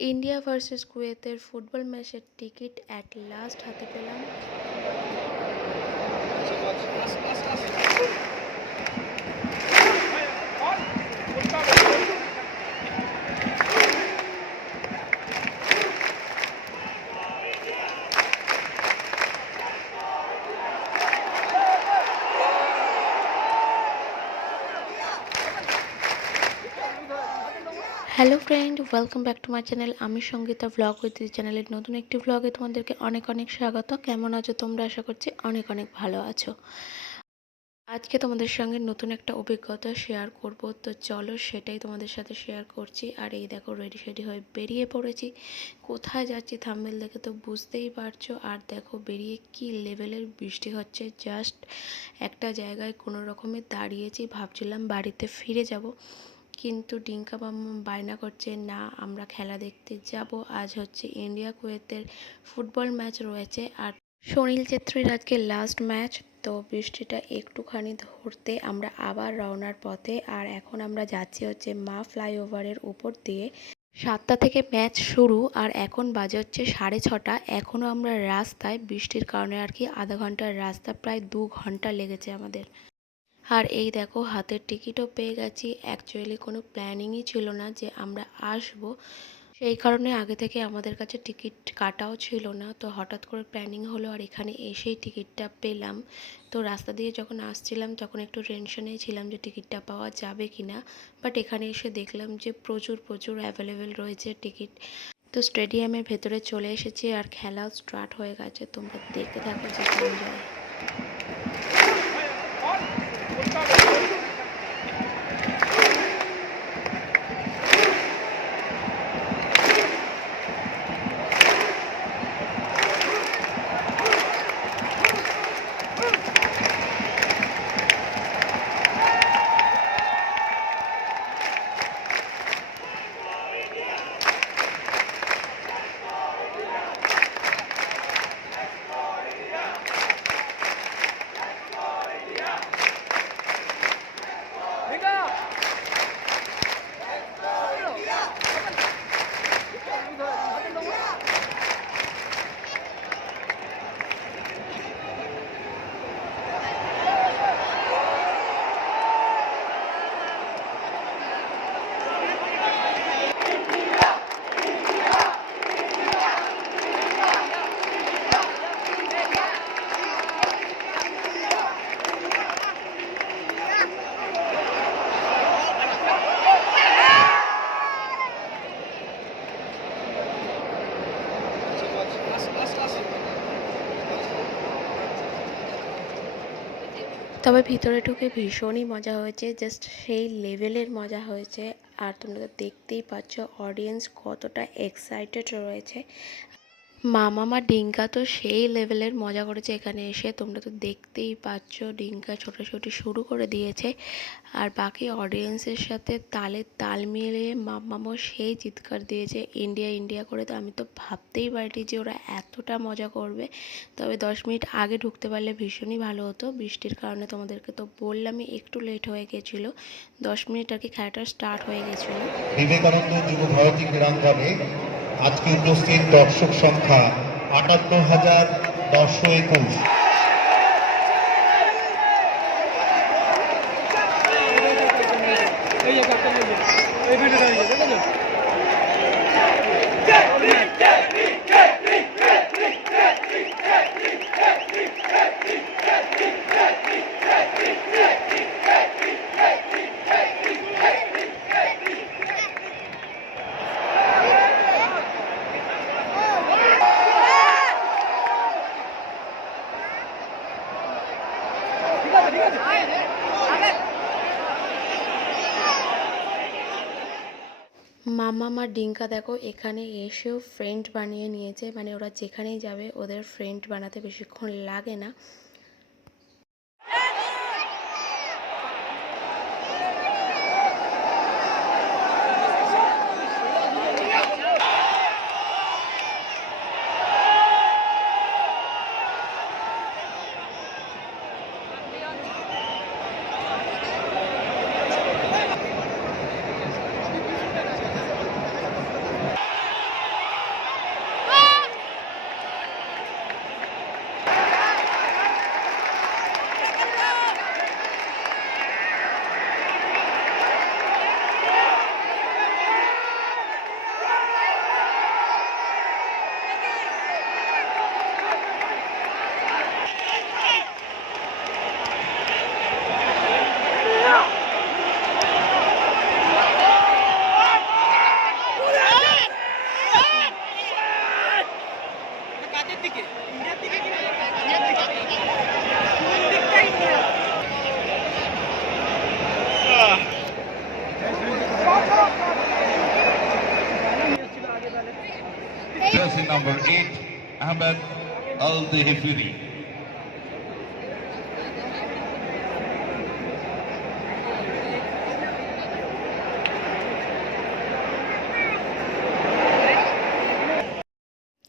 India versus কুয়েতের football ম্যাচের ticket at last হাতে পেলাম। Hello friend, welcome back to my channel. আমি সঙ্গীতা ব্লগ উইথ চ্যানেলের নতুন একটি ব্লগে তোমাদেরকে অনেক অনেক স্বাগত। কেমন আছো তোমরা? আশা করছি অনেক অনেক ভালো আছো। আজকে তোমাদের সঙ্গে নতুন একটা অভিজ্ঞতা শেয়ার করব, তো চলো সেটাই তোমাদের সাথে শেয়ার করছি। আর এই দেখো রেডি শেডি হয়ে বেরিয়ে পড়েছি। কোথায় যাচ্ছি থাম্বনেল দেখে তো বুঝতেই পারছো। আর দেখো বেরিয়ে কি লেভেলের বৃষ্টি হচ্ছে। জাস্ট একটা জায়গায় কোনো রকমে দাঁড়িয়েছি, ভাবছিলাম বাড়িতে ফিরে যাব, কিন্তু ডিঙ্কা বায়না করছে না আমরা খেলা দেখতে যাব। আজ হচ্ছে ইন্ডিয়া কুয়েতের ফুটবল ম্যাচ রয়েছে আর সুনীল ছেত্রীর আজকে লাস্ট ম্যাচ। তো বৃষ্টিটা একটুখানি ধরতে আমরা আবার রওনার পথে। আর এখন আমরা যাচ্ছি হচ্ছে মা ফ্লাইওভারের উপর দিয়ে। 7টা থেকে ম্যাচ শুরু আর এখন বাজে হচ্ছে 6:30। এখনও আমরা রাস্তায়, বৃষ্টির কারণে আর কি আধা ঘন্টার রাস্তা, প্রায় 2 ঘন্টা লেগেছে আমাদের। আর এই দেখো হাতের টিকিটও পেয়ে গেছি। অ্যাকচুয়ালি কোনো প্ল্যানিংই ছিল না যে আমরা আসব, সেই কারণে আগে থেকে আমাদের কাছে টিকিট কাটাও ছিল না। তো হঠাৎ করে প্ল্যানিং হলো আর এখানে এসেই টিকিটটা পেলাম। তো রাস্তা দিয়ে যখন আসছিলাম তখন একটু টেনশনেই ছিলাম যে টিকিটটা পাওয়া যাবে কি না, বাট এখানে এসে দেখলাম যে প্রচুর প্রচুর অ্যাভেলেবেল রয়েছে টিকিট। তো স্টেডিয়ামের ভেতরে চলে এসেছি আর খেলাও স্টার্ট হয়ে গেছে। তোমরা দেখতে থাকো যে এনজয়। তবে ভিতরে ঢুকে ভীষণই মজা হয়েছে, জাস্ট সেই লেভেলের মজা হয়েছে। আর তোমরা তো দেখতেই পাচ্ছ অডিয়েন্স কতটা এক্সাইটেড রয়েছে। মামামা ডিঙ্কা তো সেই লেভেলের মজা করেছে এখানে এসে। তোমরা তো দেখতেই পাচ্ছ ডিঙ্কা ছোটাছুটি শুরু করে দিয়েছে আর বাকি অডিয়েন্সের সাথে তালে তাল মিলিয়ে মামামও সেই চিৎকার দিয়েছে ইন্ডিয়া ইন্ডিয়া করে। তো আমি তো ভাবতেই পারিনি যে ওরা এতটা মজা করবে। তবে 10 মিনিট আগে ঢুকতে পারলে ভীষণই ভালো হতো। বৃষ্টির কারণে তোমাদেরকে তো বললামই একটু লেট হয়ে গেছিলো। 10 মিনিট আর কি খেলাটা স্টার্ট হয়ে গেছিলো। বিবেকানন্দ যুব ভারতী ক্রীড়াঙ্গনে আজকে উপস্থিত দর্শক সংখ্যা 58,921। মামামা ডিঙ্কা দেখো এখানে এসেও ফ্রেন্ড বানিয়ে নিয়েছে, মানে ওরা যেখানেই যাবে ওদের ফ্রেন্ড বানাতে বেশিক্ষণ লাগে না। Jersey number 8, Ahmed Al Dehifiri.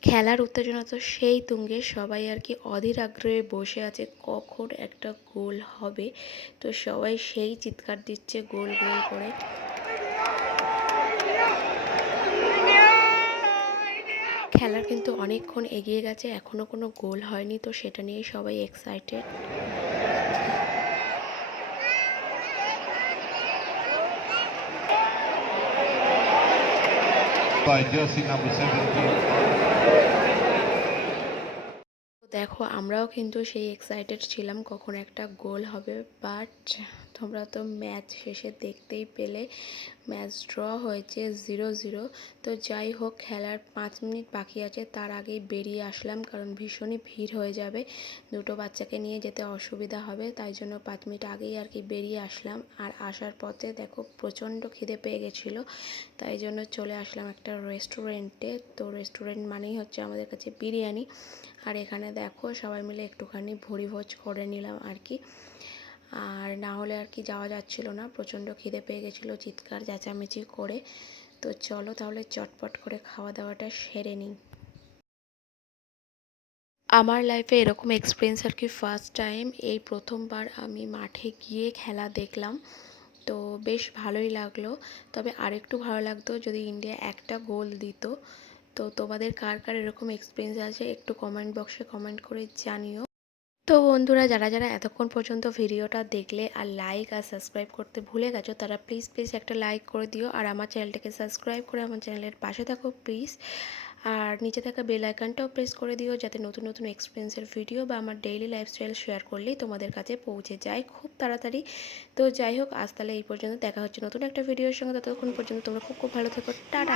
খেলার উত্তেজনা তো সেই তুঙ্গে, সবাই আর কি অধীর আগ্রহে বসে আছে কখন একটা গোল হবে। তো সবাই সেই চিৎকার দিচ্ছে গোল গোল করে। খেলার কিন্তু অনেকক্ষণ এগিয়ে গেছে, এখনো কোনো গোল হয়নি, তো সেটা নিয়ে সবাই এক্সাইটেড। By jersey number 17. দেখো আমরাও কিন্তু সেই এক্সাইটেড ছিলাম কখন একটা গোল হবে, বাট তোমরা তো ম্যাচ শেষে দেখতেই পেলে ম্যাচ ড্র হয়েছে 0-0। তো যাই হোক, খেলার 5 মিনিট বাকি আছে, তার আগেই বেরিয়ে আসলাম কারণ ভীষণই ভিড় হয়ে যাবে, দুটো বাচ্চাকে নিয়ে যেতে অসুবিধা হবে, তাই জন্য 5 মিনিট আগেই আর কি বেরিয়ে আসলাম। আর আসার পথে দেখো প্রচণ্ড খিদে পেয়ে গেছিলো, তাই জন্য চলে আসলাম একটা রেস্টুরেন্টে। তো রেস্টুরেন্ট মানেই হচ্ছে আমাদের কাছে বিরিয়ানি, আর এখানে দেখো সবাই মিলে একটুখানি ভোজ করে নিলাম আর কি। আর না হলে আর কি যাওয়া যাচ্ছিল না, প্রচণ্ড খিদে পেয়ে গেছিলো চিৎকার চেঁচামেচি করে। তো চলো তাহলে চটপট করে খাওয়া দাওয়াটা সেরে নিই। আমার লাইফে এরকম এক্সপিরিয়েন্স আর কি ফার্স্ট টাইম, এই প্রথমবার আমি মাঠে গিয়ে খেলা দেখলাম। তো বেশ ভালোই লাগলো, তবে আরেকটু ভালো লাগতো যদি ইন্ডিয়া একটা গোল দিত। তো তোমাদের কার কার এরকম এক্সপিরিয়েন্স আছে একটু কমেন্ট বক্সে কমেন্ট করে জানিও। তো বন্ধুরা, যারা যারা এতক্ষণ পর্যন্ত ভিডিওটা দেখলে আর লাইক আর সাবস্ক্রাইব করতে ভুলে গেছো, তারা প্লিজ প্লিজ একটা লাইক করে দিও, আর আমার চ্যানেলটাকে সাবস্ক্রাইব করে আমার চ্যানেলের পাশে থাকো প্লিজ। আর নিচে থাকা বেল আইকনটাও প্রেস করে দিও, যাতে নতুন নতুন এক্সপিরিয়েন্সের ভিডিও বা আমার ডেইলি লাইফস্টাইল শেয়ার করলেই তোমাদের কাছে পৌঁছে যায় খুব তাড়াতাড়ি। তো যাই হোক, আজ তাহলে এই পর্যন্ত, দেখা হচ্ছে নতুন একটা ভিডিওর সঙ্গে। ততক্ষণ পর্যন্ত তোমরা খুব খুব ভালো থেকো, টাটা।